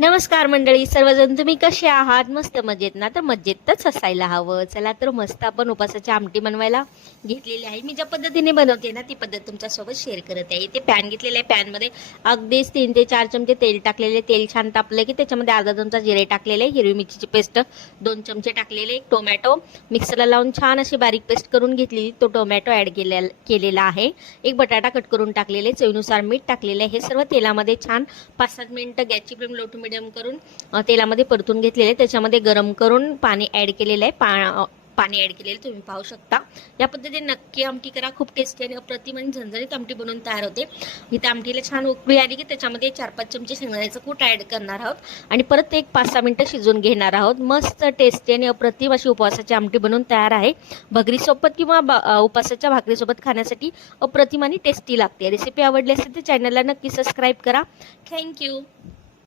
नमस्कार मंडळी, सर्वजण तुम्ही कसे आहात? मस्त मजेत ना? तर मजेतच असायला हवं. चला तर मस्त आपण उपासाची आमटी बनवायला घेतलेली आहे. मी ज्या पद्धतीने बनवते ना ती पद्धत तुमच्यासोबत शेअर करत आहे. इथे पॅन घेतलेले आहे. पॅनमध्ये अगदीच 3 ते 4 चमचे तेल टाकलेले. तेल छान तापले की त्याच्यामध्ये अर्धा चमचा जिरे टाकलेले, हिरवी मिरचीची पेस्ट 2 चमचे टाकलेले, एक टोमॅटो मिक्सरला लावून छान अशी बारीक पेस्ट करून घेतलेली, तो टोमॅटो ॲड केलेला आहे. एक बटाटा कट करून टाकलेले, चवीनुसार मीठ टाकलेले. हे सर्व तेलामध्ये छान 5-7 मिनिटं गॅसची फ्लेम लो टू मिडियम करून तेलामध्ये परतून घेतलेले. त्याच्यामध्ये गरम करून पाणी ॲड केलेलं आहे. पाणी ॲड केलेलं तुम्ही पाहू शकता. या पद्धतीने नक्की आमटी करा. खूप टेस्टी आणि अप्रतिम आणि झणझणीत आमटी बनवून तयार होते. इथे आमटीला छान उकळी आली की त्याच्यामध्ये 4-5 चमचे शेंगदाण्याचं कूट ॲड करणार आहोत आणि परत एक 5-6 मिनिटं शिजवून घेणार आहोत. मस्त टेस्टी आणि अप्रतिम अशी उपवासाची आमटी बनवून तयार आहे. भगरीसोबत किंवा उपवासाच्या भाकरीसोबत खाण्यासाठी अप्रतिम आणि टेस्टी लागते. रेसिपी आवडली असेल तर चॅनलला नक्की सबस्क्राईब करा. थँक्यू.